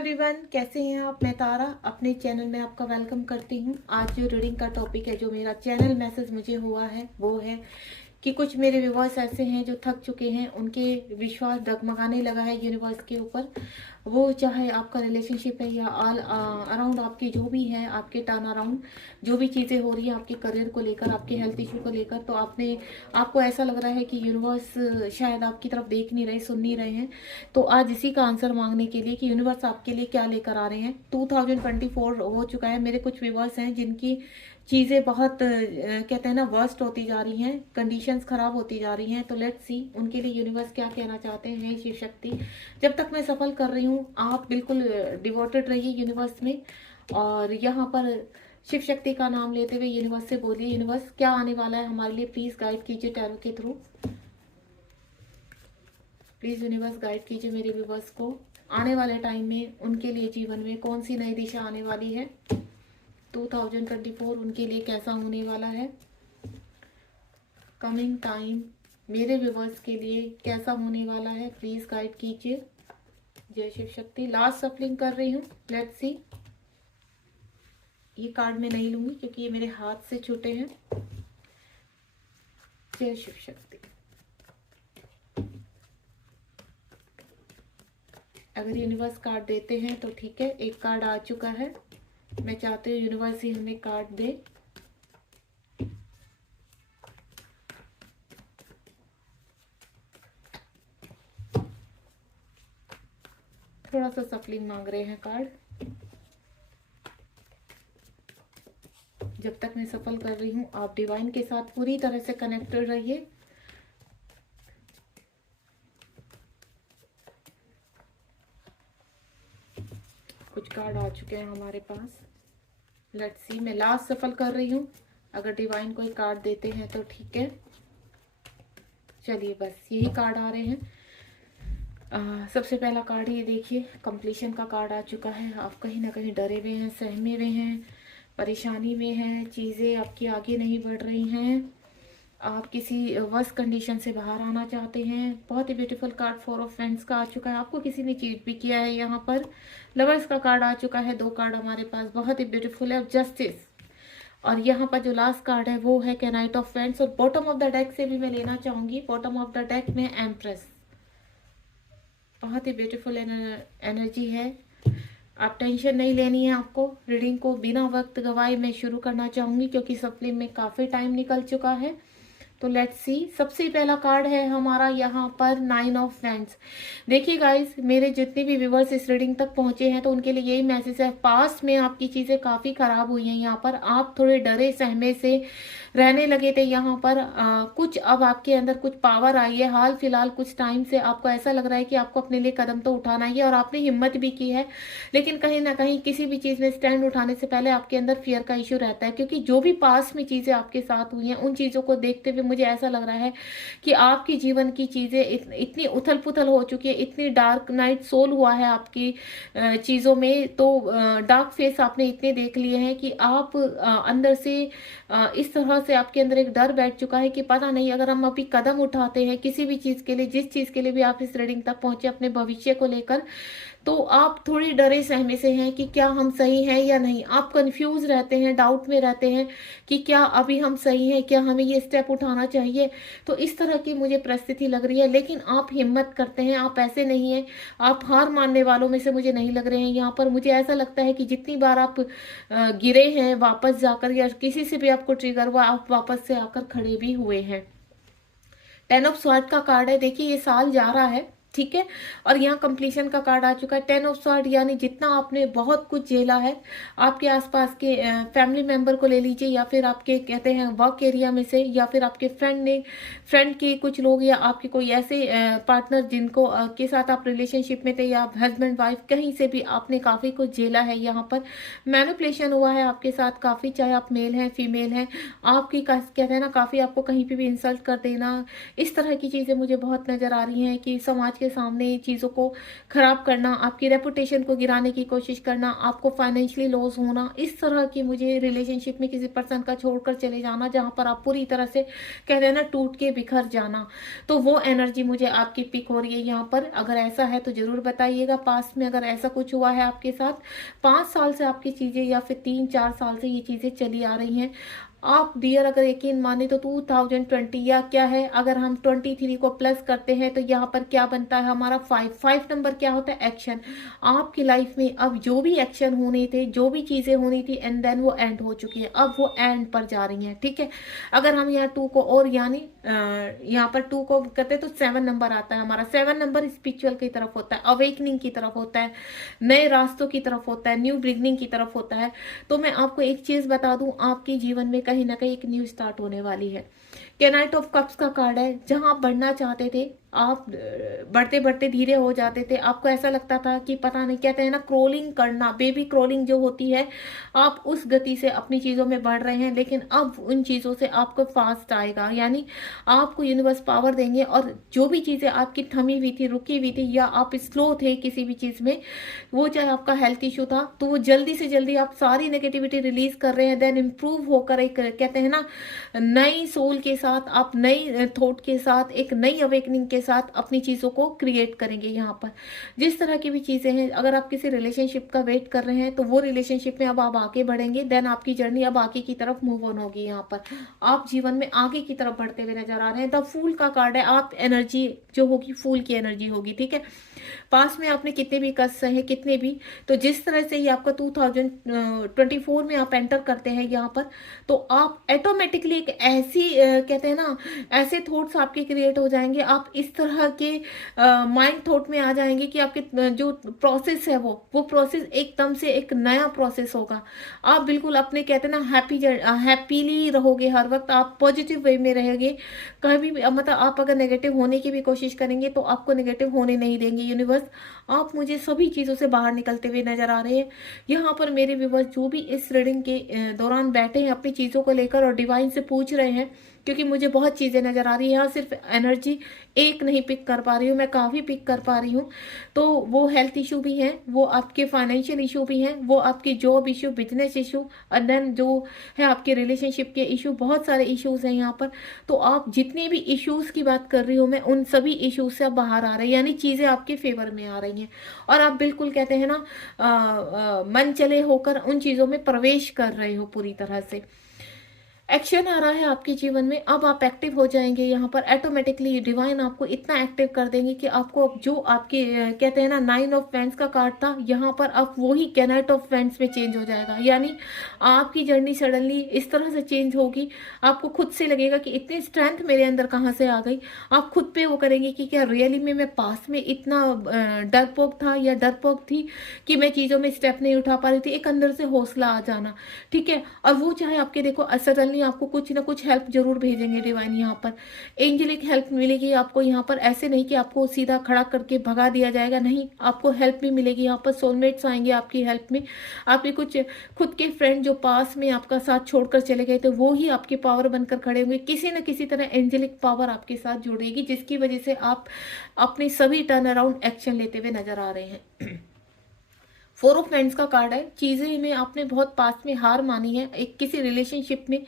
Everyone, कैसे हैं आप। मैं तारा अपने चैनल में आपका वेलकम करती हूं। आज जो रीडिंग का टॉपिक है, जो मेरा चैनल मैसेज मुझे हुआ है, वो है कि कुछ मेरे व्यूवर्स ऐसे हैं जो थक चुके हैं, उनके विश्वास डगमगाने लगा है यूनिवर्स के ऊपर। वो चाहे आपका रिलेशनशिप है या ऑल अराउंड आपकी जो भी है, आपके टर्न अराउंड जो भी चीज़ें हो रही हैं आपके करियर को लेकर, आपके हेल्थ इशू को लेकर, तो आपको ऐसा लग रहा है कि यूनिवर्स शायद आपकी तरफ देख नहीं रहे, सुन नहीं रहे हैं। तो आज इसी का आंसर मांगने के लिए कि यूनिवर्स आपके लिए क्या लेकर आ रहे हैं। 2024 हो चुका है। मेरे कुछ व्यूवर्स हैं जिनकी चीज़ें बहुत कहते हैं ना वर्स्ट होती जा रही हैं, कंडीशंस खराब होती जा रही हैं। तो लेट्स सी उनके लिए यूनिवर्स क्या कहना चाहते हैं। शिव शक्ति, जब तक मैं सफल कर रही हूँ आप बिल्कुल डिवोटेड रहिए यूनिवर्स में। और यहाँ पर शिव शक्ति का नाम लेते हुए यूनिवर्स से बोलिए, यूनिवर्स क्या आने वाला है हमारे लिए, प्लीज गाइड कीजिए टैरो के थ्रू। प्लीज यूनिवर्स गाइड कीजिए मेरे व्यूवर्स को आने वाले टाइम में उनके लिए जीवन में कौन सी नई दिशा आने वाली है। 2024 उनके लिए कैसा होने वाला है। कमिंग टाइम मेरे व्यूवर्स के लिए कैसा होने वाला है, प्लीज गाइड कीजिए। जय शिव शक्ति। लास्ट सफलिंग कर रही हूँ, लेट्स सी। ये कार्ड मैं नहीं लूंगी क्योंकि ये मेरे हाथ से छूटे हैं। जय शिव शक्ति। अगर यूनिवर्स कार्ड देते हैं तो ठीक है। एक कार्ड आ चुका है। मैं चाहती हूँ यूनिवर्स ही हमें कार्ड दे। थोड़ा सा सफलिंग मांग रहे हैं कार्ड। जब तक मैं सफल कर रही हूँ आप डिवाइन के साथ पूरी तरह से कनेक्टेड रहिए। कुछ कार्ड आ चुके हैं हमारे पास। लेट्स सी, मैं लास्ट सफल कर रही हूँ। अगर डिवाइन कोई कार्ड देते हैं तो ठीक है। चलिए, बस यही कार्ड आ रहे हैं। सबसे पहला कार्ड ये देखिए, कंप्लीशन का कार्ड आ चुका है। आप कहीं ना कहीं डरे हुए हैं, सहमे हुए हैं, परेशानी में हैं, चीज़ें आपकी आगे नहीं बढ़ रही हैं, आप किसी वर्स्ट कंडीशन से बाहर आना चाहते हैं। बहुत ही ब्यूटीफुल कार्ड 4 ऑफ फ्रेंड्स का आ चुका है। आपको किसी ने चीट भी किया है। यहाँ पर लवर्स का कार्ड आ चुका है। 2 कार्ड हमारे पास बहुत ही ब्यूटीफुल है, जस्टिस। और यहाँ पर जो लास्ट कार्ड है वो है नाइट ऑफ फ्रेंड्स। और बॉटम ऑफ द डेक से भी मैं लेना चाहूंगी। बॉटम ऑफ द डेक में एम्प्रेस, बहुत ही ब्यूटीफुल एनर्जी है। आप टेंशन नहीं लेनी है आपको। रीडिंग को बिना वक्त गवाए मैं शुरू करना चाहूंगी क्योंकि सफलिंग में काफी टाइम निकल चुका है। तो लेट्स सी, सबसे पहला कार्ड है हमारा यहाँ पर 9 ऑफ फ्रेंड्स। देखिए गाइस, मेरे जितने भी व्यूवर्स इस रीडिंग तक पहुंचे हैं तो उनके लिए यही मैसेज है। पास्ट में आपकी चीजें काफी खराब हुई हैं। यहाँ पर आप थोड़े डरे सहमे से रहने लगे थे। यहाँ पर कुछ अब आपके अंदर कुछ पावर आई है। हाल फिलहाल कुछ टाइम से आपको ऐसा लग रहा है कि आपको अपने लिए कदम तो उठाना ही है और आपने हिम्मत भी की है। लेकिन कहीं ना कहीं किसी भी चीज में स्टैंड उठाने से पहले आपके अंदर फियर का इश्यू रहता है, क्योंकि जो भी पास्ट में चीजें आपके साथ हुई हैं उन चीजों को देखते हुए मुझे ऐसा लग रहा है कि आपकी जीवन की चीजें इतनी उथल पुथल हो चुकी है, इतनी डार्क नाइट सोल हुआ है आपकी चीजों में। तो डार्क फेस आपने इतने देख लिए हैं कि आप अंदर से इस तरह से आपके अंदर एक डर बैठ चुका है कि पता नहीं अगर हम अभी कदम उठाते हैं किसी भी चीज के लिए, जिस चीज के लिए भी आप इस रीडिंग तक पहुंचे अपने भविष्य को लेकर, तो आप थोड़ी डरे सहमे से हैं कि क्या हम सही हैं या नहीं। आप कंफ्यूज रहते हैं, डाउट में रहते हैं कि क्या अभी हम सही हैं, क्या हमें ये स्टेप उठाना चाहिए। तो इस तरह की मुझे परिस्थिति लग रही है। लेकिन आप हिम्मत करते हैं, आप ऐसे नहीं हैं, आप हार मानने वालों में से मुझे नहीं लग रहे हैं। यहाँ पर मुझे ऐसा लगता है कि जितनी बार आप गिरे हैं वापस जाकर, या किसी से भी आपको ट्रिगर हुआ, आप वापस से आकर खड़े भी हुए हैं। 10 ऑफ स्वॉर्ड का कार्ड है। देखिए, ये साल जा रहा है, ठीक है। और यहाँ कंप्लीशन का कार्ड आ चुका है। 10 ऑफ स्वॉर्ड यानी जितना आपने बहुत कुछ झेला है, आपके आसपास के फैमिली मेंबर को ले लीजिए, या फिर आपके कहते हैं वर्क एरिया में से, या फिर आपके फ्रेंड के कुछ लोग, या आपके कोई ऐसे पार्टनर जिनको के साथ आप रिलेशनशिप में थे, या हस्बैंड वाइफ, कहीं से भी आपने काफी कुछ झेला है। यहाँ पर मैनिपुलेशन हुआ है आपके साथ काफी, चाहे आप मेल हैं फीमेल हैं। आपकी कहते हैं ना काफी आपको कहीं पे भी इंसल्ट कर देना, इस तरह की चीजें मुझे बहुत नजर आ रही हैं कि समाज के सामने चीज़ों को ख़राब करना, आपकी रेपुटेशन को गिराने की कोशिश करना, आपको फाइनेंशियली लॉस होना, इस तरह की मुझे रिलेशनशिप में किसी पर्सन का छोड़कर चले जाना जहाँ पर आप पूरी तरह से कहते हैं ना टूट के बिखर जाना, तो वो एनर्जी मुझे आपकी पिक हो रही है यहाँ पर। अगर ऐसा है तो ज़रूर बताइएगा, पास्ट में अगर ऐसा कुछ हुआ है आपके साथ, 5 साल से आपकी चीज़ें या फिर 3-4 साल से ये चीज़ें चली आ रही हैं। आप डियर अगर यकीन माने तो 2020 या क्या है, अगर हम 23 को प्लस करते हैं तो यहाँ पर क्या बनता है हमारा 5 नंबर क्या होता है, एक्शन। आपकी लाइफ में अब जो भी एक्शन होने थे, जो भी चीज़ें होनी थी, एंड देन वो एंड हो चुकी है, अब वो एंड पर जा रही हैं, ठीक है। अगर हम यहाँ 2 को और यानी यहाँ पर 2 को करते हैं तो 7 नंबर आता है हमारा। 7 नंबर स्पिरिचुअल की तरफ होता है, अवेकनिंग की तरफ होता है, नए रास्तों की तरफ होता है, न्यू बिगनिंग की तरफ होता है। तो मैं आपको एक चीज़ बता दूं, आपके जीवन में कहीं ना कहीं एक न्यू स्टार्ट होने वाली है। क्या नाइट ऑफ कप्स का कार्ड है, जहां आप बढ़ना चाहते थे, आप बढ़ते बढ़ते धीरे हो जाते थे, आपको ऐसा लगता था कि पता नहीं, कहते हैं ना क्रोलिंग करना, बेबी क्रोलिंग जो होती है, आप उस गति से अपनी चीज़ों में बढ़ रहे हैं, लेकिन अब उन चीज़ों से आपको फास्ट आएगा, यानी आपको यूनिवर्स पावर देंगे और जो भी चीज़ें आपकी थमी हुई थी, रुकी हुई थी, या आप स्लो थे किसी भी चीज़ में, वो चाहे आपका हेल्थ इशू था, तो वो जल्दी से जल्दी आप सारी नेगेटिविटी रिलीज कर रहे हैं, देन इम्प्रूव होकर एक कहते हैं ना नई सोल के साथ, आप नई थॉट के साथ, एक नई अवेकनिंग के साथ अपनी चीज़ों को क्रिएट करेंगे। यहाँ पर जिस तरह की भी चीज़ें हैं, अगर आप किसी रिलेशनशिप का वेट कर रहे हैं तो वो रिलेशनशिप में अब आप आगे बढ़ेंगे, देन आपकी जर्नी अब आगे की तरफ मूव ऑन होगी। यहाँ पर आप जीवन में आगे की तरफ बढ़ते हुए नजर आ रहे हैं। द फूल का कार्ड है, आप एनर्जी जो होगी फूल की एनर्जी होगी, ठीक है। पास में आपने कितने भी कष्ट सहे, कितने भी, तो जिस तरह से ही आपका 2024 में आप एंटर करते हैं यहाँ पर, तो आप ऑटोमेटिकली एक ऐसी कहते हैं ना ऐसे थॉट्स आपके क्रिएट हो जाएंगे, आप इस तरह के माइंड थॉट में आ जाएंगे कि आपके जो प्रोसेस है वो प्रोसेस एकदम से एक नया प्रोसेस होगा। आप बिल्कुल अपने कहते हैं ना हैप्पीली रहोगे, हर वक्त आप पॉजिटिव वे में रहेंगे। कभी भी मतलब आप अगर नेगेटिव होने की भी कोशिश करेंगे तो आपको नेगेटिव होने नहीं देंगे यूनिवर्स। आप मुझे सभी चीज़ों से बाहर निकलते हुए नजर आ रहे हैं। यहाँ पर मेरे व्यूवर्स जो भी इस रीडिंग के दौरान बैठे हैं अपनी चीज़ों को लेकर और डिवाइन से पूछ रहे हैं, क्योंकि मुझे बहुत चीज़ें नज़र आ रही है, यहाँ सिर्फ एनर्जी एक नहीं पिक कर पा रही हूँ, मैं काफ़ी पिक कर पा रही हूँ। तो वो हेल्थ इशू भी है, वो आपके फाइनेंशियल इशू भी हैं, वो आपकी जॉब इशू, बिजनेस इशू, और देन जो है आपके रिलेशनशिप के इशू, बहुत सारे इश्यूज हैं यहाँ पर। तो आप जितने भी इश्यूज की बात कर रही हूँ मैं, उन सभी इश्यूज से आप बाहर आ रहे हैं, यानी चीज़ें आपके फेवर में आ रही हैं और आप बिल्कुल कहते हैं ना मन चले होकर उन चीज़ों में प्रवेश कर रहे हो पूरी तरह से। एक्शन आ रहा है आपके जीवन में, अब आप एक्टिव हो जाएंगे। यहाँ पर ऑटोमेटिकली डिवाइन आपको इतना एक्टिव कर देंगे कि आपको अब जो आपके कहते हैं ना 9 ऑफ वैंड्स का कार्ड था, यहाँ पर अब वही कैनाइट ऑफ वैंड्स में चेंज हो जाएगा। यानी आपकी जर्नी सडनली इस तरह से चेंज होगी, आपको खुद से लगेगा कि इतनी स्ट्रेंथ मेरे अंदर कहाँ से आ गई। आप खुद पे वो करेंगे कि क्या रियली में मैं पास में इतना डरपोक था या डरपोक थी कि मैं चीज़ों में स्टेप नहीं उठा पा रही थी। एक अंदर से हौसला आ जाना, ठीक है। और वो चाहे आपके देखो सडनली आपको कुछ ना कुछ हेल्प जरूर भेजेंगे डिवाइन। यहाँ पर एंजेलिक हेल्प मिलेगी आपको। यहाँ पर ऐसे नहीं कि आपको सीधा खड़ा करके भगा दिया जाएगा, नहीं, आपको हेल्प भी मिलेगी। यहाँ पर सोलमेट्स आएंगे आपकी हेल्प में। आपके कुछ खुद के फ्रेंड जो पास में आपका साथ छोड़कर चले गए थे, वो ही आपकी पावर बनकर खड़े होंगे। किसी न किसी तरह एंजेलिक पावर आपके साथ जुड़ेगी, जिसकी वजह से आप अपने सभी टर्न अराउंड एक्शन लेते हुए नजर आ रहे हैं। 4 ऑफ वैंड्स का कार्ड है, चीज़ें में आपने बहुत पास में हार मानी है एक किसी रिलेशनशिप में,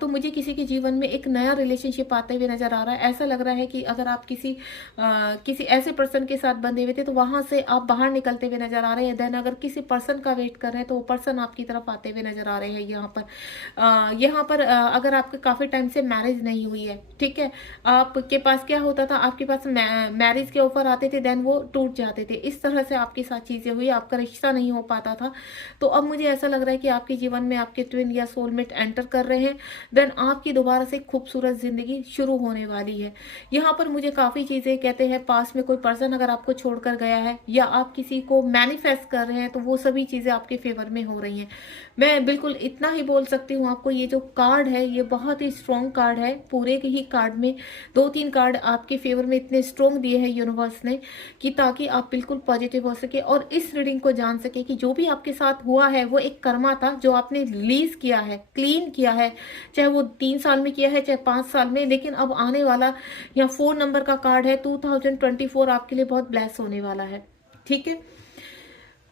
तो मुझे किसी के जीवन में एक नया रिलेशनशिप आते हुए नजर आ रहा है। ऐसा लग रहा है कि अगर आप किसी ऐसे पर्सन के साथ बंधे हुए थे तो वहां से आप बाहर निकलते हुए नजर आ रहे हैं। देन अगर किसी पर्सन का वेट कर रहे हैं तो वो पर्सन आपकी तरफ आते हुए नजर आ रहे हैं। यहाँ पर अगर आपके काफ़ी टाइम से मैरिज नहीं हुई है, ठीक है, आपके पास क्या होता था, आपके पास मैरिज के ऑफर आते थे, देन वो टूट जाते थे। इस तरह से आपके साथ चीज़ें हुई, आपका रिश्ता नहीं हो पाता था। तो अब मुझे ऐसा लग रहा है कि आपके जीवन में आपके ट्विन या सोलमेट एंटर कर रहे हैं, देन आपकी दोबारा से खूबसूरत जिंदगी शुरू होने वाली है। यहाँ पर मुझे काफ़ी चीज़ें कहते हैं, पास में कोई पर्सन अगर आपको छोड़कर गया है या आप किसी को मैनिफेस्ट कर रहे हैं, तो वो सभी चीज़ें आपके फेवर में हो रही हैं। मैं बिल्कुल इतना ही बोल सकती हूँ आपको, ये जो कार्ड है ये बहुत ही स्ट्रॉन्ग कार्ड है। पूरे के ही कार्ड में 2-3 कार्ड आपके फेवर में इतने स्ट्रॉन्ग दिए हैं यूनिवर्स ने कि ताकि आप बिल्कुल पॉजिटिव हो सके। और इस रीडिंग को जान सके कि जो भी आपके साथ हुआ है वो एक कर्मा था जो आपने रिलीज किया है, क्लीन किया है, चाहे वो 3 साल में किया है चाहे 5 साल में, लेकिन अब आने वाला या 4 नंबर का कार्ड है 2024 आपके लिए बहुत ब्लेस होने वाला है। ठीक है,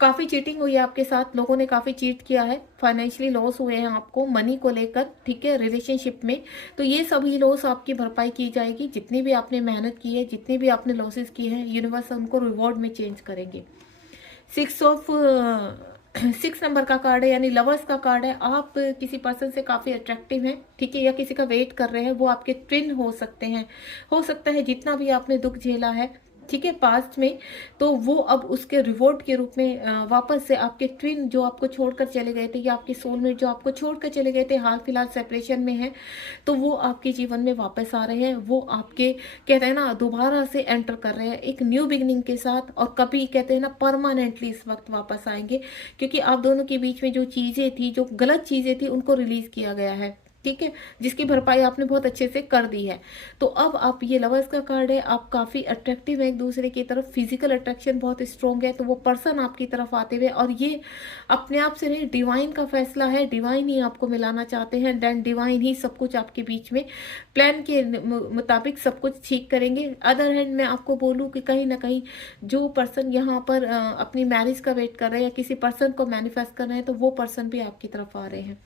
काफ़ी चीटिंग हुई है आपके साथ, लोगों ने काफ़ी चीट किया है, फाइनेंशियली लॉस हुए हैं आपको मनी को लेकर। ठीक है, रिलेशनशिप में, तो ये सभी लॉस आपकी भरपाई की जाएगी। जितनी भी आपने मेहनत की है, जितने भी आपने लॉसेस किए हैं, यूनिवर्स उनको रिवॉर्ड में चेंज करेंगे। 6 नंबर का कार्ड है, यानी लवर्स का कार्ड है। आप किसी पर्सन से काफ़ी अट्रैक्टिव हैं, ठीक है, या किसी का वेट कर रहे हैं, वो आपके ट्विन हो सकते हैं। हो सकता है जितना भी आपने दुख झेला है, ठीक है, पास्ट में, तो वो अब उसके रिवॉर्ड के रूप में वापस से आपके ट्विन जो आपको छोड़कर चले गए थे, या आपके सोलमेट जो आपको छोड़कर चले गए थे, हाल फिलहाल सेपरेशन में है, तो वो आपके जीवन में वापस आ रहे हैं। वो आपके कहते हैं ना दोबारा से एंटर कर रहे हैं एक न्यू बिगनिंग के साथ, और कभी कहते हैं ना परमानेंटली इस वक्त वापस आएंगे, क्योंकि आप दोनों के बीच में जो चीज़ें थी, जो गलत चीज़ें थी, उनको रिलीज किया गया है। ठीक है, जिसकी भरपाई आपने बहुत अच्छे से कर दी है। तो अब आप, ये लवर्स का कार्ड है, आप काफ़ी अट्रैक्टिव है एक दूसरे की तरफ, फिजिकल अट्रैक्शन बहुत स्ट्रॉन्ग है, तो वो पर्सन आपकी तरफ आते हुए, और ये अपने आप से नहीं, डिवाइन का फैसला है, डिवाइन ही आपको मिलाना चाहते हैं, देन डिवाइन ही सब कुछ आपके बीच में प्लान के मुताबिक सब कुछ ठीक करेंगे। अदर हैंड मैं आपको बोलूँ कि कहीं ना कहीं जो पर्सन यहाँ पर अपनी मैरिज का वेट कर रहे हैं, या किसी पर्सन को मैनिफेस्ट कर रहे हैं, तो वो पर्सन भी आपकी तरफ आ रहे हैं।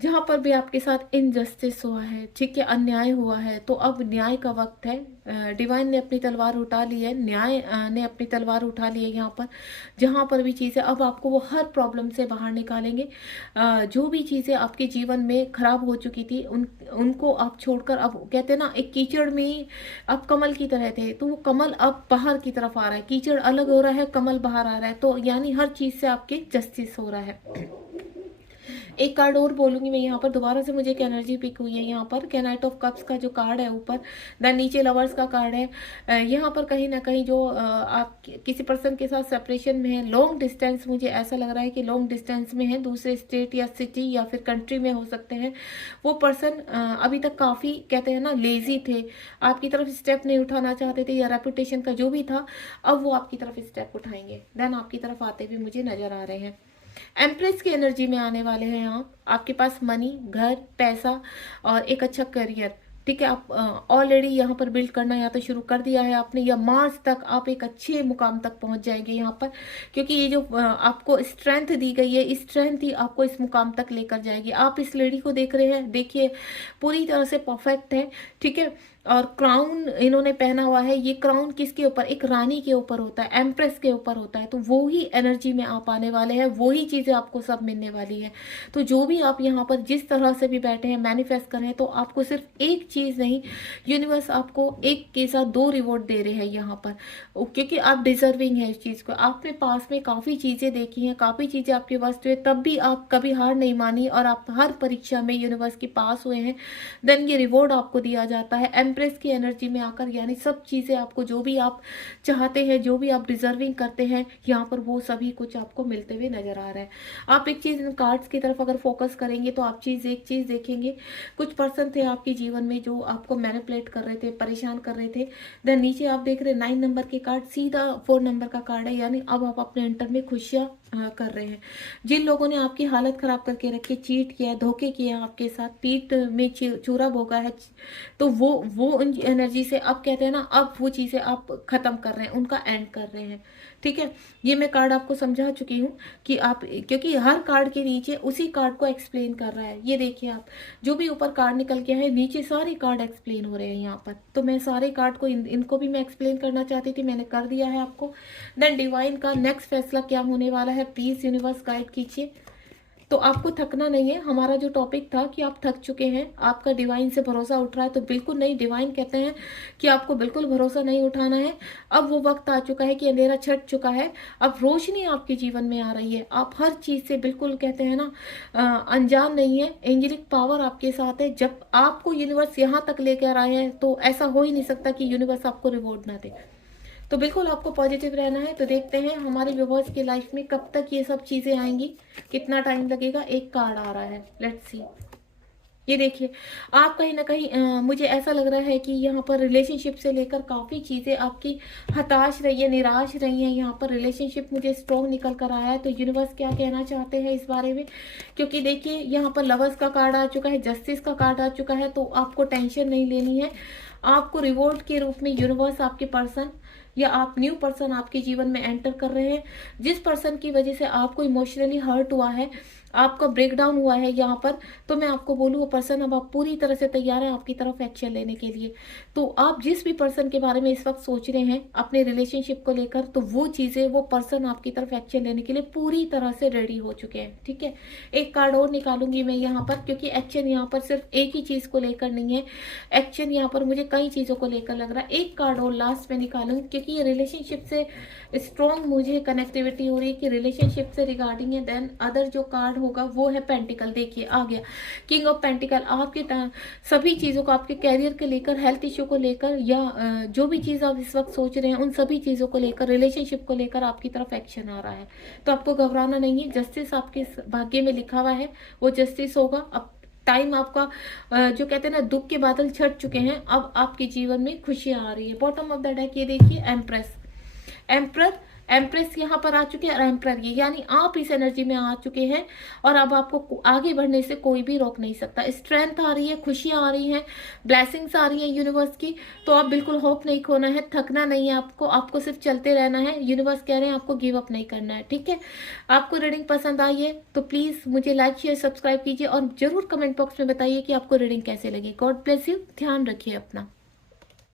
जहाँ पर भी आपके साथ इनजस्टिस हुआ है, ठीक है, अन्याय हुआ है, तो अब न्याय का वक्त है। डिवाइन ने अपनी तलवार उठा ली है, न्याय ने अपनी तलवार उठा ली है। यहाँ पर जहाँ पर भी चीज़ें, अब आपको वो हर प्रॉब्लम से बाहर निकालेंगे। जो भी चीज़ें आपके जीवन में खराब हो चुकी थी, उनको आप छोड़कर, अब कहते हैं ना एक कीचड़ में ही आप कमल की तरह थे, तो वो कमल अब बाहर की तरफ आ रहा है, कीचड़ अलग हो रहा है, कमल बाहर आ रहा है, तो यानी हर चीज़ से आपके जस्टिस हो रहा है। एक कार्ड और बोलूंगी मैं यहाँ पर, दोबारा से मुझे एक एनर्जी पिक हुई है यहाँ पर, नाइट ऑफ कप्स का जो कार्ड है ऊपर, देन नीचे लवर्स का कार्ड है। यहाँ पर कहीं ना कहीं जो आप किसी पर्सन के साथ सेपरेशन में है, लॉन्ग डिस्टेंस, मुझे ऐसा लग रहा है कि लॉन्ग डिस्टेंस में है, दूसरे स्टेट या सिटी या फिर कंट्री में हो सकते हैं। वो पर्सन अभी तक काफ़ी कहते हैं ना लेजी थे, आपकी तरफ स्टेप नहीं उठाना चाहते थे, या रेपुटेशन का जो भी था, अब वो आपकी तरफ स्टेप उठाएंगे, देन आपकी तरफ आते हुए मुझे नजर आ रहे हैं। एम्प्रेस की एनर्जी में आने वाले हैं यहाँ, आपके पास मनी, घर, पैसा और एक अच्छा करियर। ठीक है, आप ऑलरेडी यहाँ पर बिल्ड करना या तो शुरू कर दिया है आपने, या मार्च तक आप एक अच्छे मुकाम तक पहुँच जाएंगे यहाँ पर, क्योंकि ये जो आपको स्ट्रेंथ दी गई है, इस स्ट्रेंथ ही आपको इस मुकाम तक लेकर जाएगी। आप इस लेडी को देख रहे हैं, देखिए पूरी तरह से परफेक्ट है, ठीक है, और क्राउन इन्होंने पहना हुआ है। ये क्राउन किसके ऊपर, एक रानी के ऊपर होता है, एम्प्रेस के ऊपर होता है, तो वो ही एनर्जी में आप आने वाले हैं, वो ही चीज़ें आपको सब मिलने वाली है। तो जो भी आप यहाँ पर जिस तरह से भी बैठे हैं, मैनिफेस्ट कर रहे हैं, तो आपको सिर्फ एक चीज़ नहीं, यूनिवर्स आपको एक के साथ 2 रिवॉर्ड दे रहे हैं यहाँ पर, क्योंकि आप डिजर्विंग है इस चीज़ को। आपने पास में काफ़ी चीज़ें देखी हैं, काफ़ी चीज़ें आपके वस्त हुए, तब भी आप कभी हार नहीं मानी, और आप हर परीक्षा में यूनिवर्स के पास हुए हैं, देन ये रिवॉर्ड आपको दिया जाता है एम्प्रेस की एनर्जी में आकर। यानी सब चीज़ें आपको, जो भी आप चाहते हैं, जो भी आप डिजर्विंग करते हैं, यहाँ पर वो सभी कुछ आपको मिलते हुए नजर आ रहा है। आप एक चीज़ इन कार्ड्स की तरफ अगर फोकस करेंगे, तो आप एक चीज़ देखेंगे, कुछ पर्सन थे आपके जीवन में जो आपको मैनिपुलेट कर रहे थे, परेशान कर रहे थे। देन नीचे आप देख रहे हैं 9 नंबर के कार्ड, सीधा 4 नंबर का कार्ड है, यानी अब आप अपने अंतर में खुशियाँ कर रहे हैं। जिन लोगों ने आपकी हालत खराब करके रखी, चीट किया, धोखे किए आपके साथ, पीठ में चूरा भोगा है, तो वो उन एनर्जी से अब कहते हैं ना, अब वो चीज़ें आप ख़त्म कर रहे हैं, उनका एंड कर रहे हैं। ठीक है, ये मैं कार्ड आपको समझा चुकी हूँ कि आप, क्योंकि हर कार्ड के नीचे उसी कार्ड को एक्सप्लेन कर रहा है। ये देखिए, आप जो भी ऊपर कार्ड निकल के है, नीचे सारे कार्ड एक्सप्लेन हो रहे हैं यहाँ पर। तो मैं सारे कार्ड को इनको भी मैं एक्सप्लेन करना चाहती थी, मैंने कर दिया है आपको। देन डिवाइन का नेक्स्ट फैसला क्या होने वाला है, प्लीज़ यूनिवर्स गाइड कीजिए। तो आपको थकना नहीं है। हमारा जो टॉपिक था कि आप थक चुके हैं, आपका डिवाइन से भरोसा उठ रहा है, तो बिल्कुल नहीं, डिवाइन कहते हैं कि आपको बिल्कुल भरोसा नहीं उठाना है। अब वो वक्त आ चुका है कि अंधेरा छट चुका है, अब रोशनी आपके जीवन में आ रही है। आप हर चीज़ से बिल्कुल कहते हैं ना अनजान नहीं है। एंजेलिक पावर आपके साथ है। जब आपको यूनिवर्स यहाँ तक लेकर आए हैं, तो ऐसा हो ही नहीं सकता कि यूनिवर्स आपको रिवॉर्ड ना दे। तो बिल्कुल आपको पॉजिटिव रहना है। तो देखते हैं हमारे व्यूअर्स की लाइफ में कब तक ये सब चीज़ें आएंगी, कितना टाइम लगेगा। एक कार्ड आ रहा है, लेट्स सी। ये देखिए, आप कहीं ना कहीं मुझे ऐसा लग रहा है कि यहाँ पर रिलेशनशिप से लेकर काफ़ी चीज़ें आपकी हताश रही है, निराश रही हैं। यहाँ पर रिलेशनशिप मुझे स्ट्रॉन्ग निकल कर आया है। तो यूनिवर्स क्या कहना चाहते हैं इस बारे में, क्योंकि देखिए यहाँ पर लवर्स का कार्ड आ चुका है, जस्टिस का कार्ड आ चुका है। तो आपको टेंशन नहीं लेनी है। आपको रिवॉर्ड के रूप में यूनिवर्स आपके पर्सन या आप न्यू पर्सन आपके जीवन में एंटर कर रहे हैं। जिस पर्सन की वजह से आपको इमोशनली हर्ट हुआ है, आपका ब्रेकडाउन हुआ है यहाँ पर, तो मैं आपको बोलूँ वो पर्सन अब आप पूरी तरह से तैयार है आपकी तरफ एक्शन लेने के लिए। तो आप जिस भी पर्सन के बारे में इस वक्त सोच रहे हैं अपने रिलेशनशिप को लेकर, तो वो चीज़ें, वो पर्सन आपकी तरफ एक्शन लेने के लिए पूरी तरह से रेडी हो चुके हैं। ठीक है, एक कार्ड और निकालूंगी मैं यहाँ पर, क्योंकि एक्शन यहाँ पर सिर्फ एक ही चीज़ को लेकर नहीं है, एक्शन यहाँ पर मुझे कई चीज़ों को लेकर लग रहा है। एक कार्ड और लास्ट में निकालूंगी, क्योंकि ये रिलेशनशिप से स्ट्रॉन्ग मुझे कनेक्टिविटी हो रही है कि रिलेशनशिप से रिगार्डिंग है। देन अदर जो कार्ड होगा वो है पेंटिकल। देखिए आ गया किंग ऑफ पेंटिकल। आपके सभी चीज़ों को, आपके कैरियर के लेकर, हेल्थ इश्यू को लेकर, या जो भी चीज़ आप इस वक्त सोच रहे हैं उन सभी चीज़ों को लेकर, रिलेशनशिप को लेकर आपकी तरफ एक्शन आ रहा है। तो आपको घबराना नहीं है, जस्टिस आपके भाग्य में लिखा हुआ है, वो जस्टिस होगा। अब टाइम आपका जो कहते हैं ना, दुख के बादल छट चुके हैं, अब आपके जीवन में खुशियां आ रही है। बॉटम ऑफ द डेक ये देखिए एम्प्रेस, एम्प्रर, एम्प्रेस यहाँ पर आ चुके हैं और एम्प्रर, ये यानी आप इस एनर्जी में आ चुके हैं और अब आपको आगे बढ़ने से कोई भी रोक नहीं सकता। स्ट्रेंथ आ रही है, खुशियाँ आ रही हैं, ब्लेसिंग्स आ रही हैं यूनिवर्स की। तो आप बिल्कुल होप नहीं खोना है, थकना नहीं है आपको, आपको सिर्फ चलते रहना है। यूनिवर्स कह रहे हैं आपको गिव अप नहीं करना है। ठीक है, आपको रीडिंग पसंद आई है तो प्लीज़ मुझे लाइक शेयर सब्सक्राइब कीजिए और जरूर कमेंट बॉक्स में बताइए कि आपको रीडिंग कैसे लगी। गॉड ब्लेस यू, ध्यान रखिए अपना।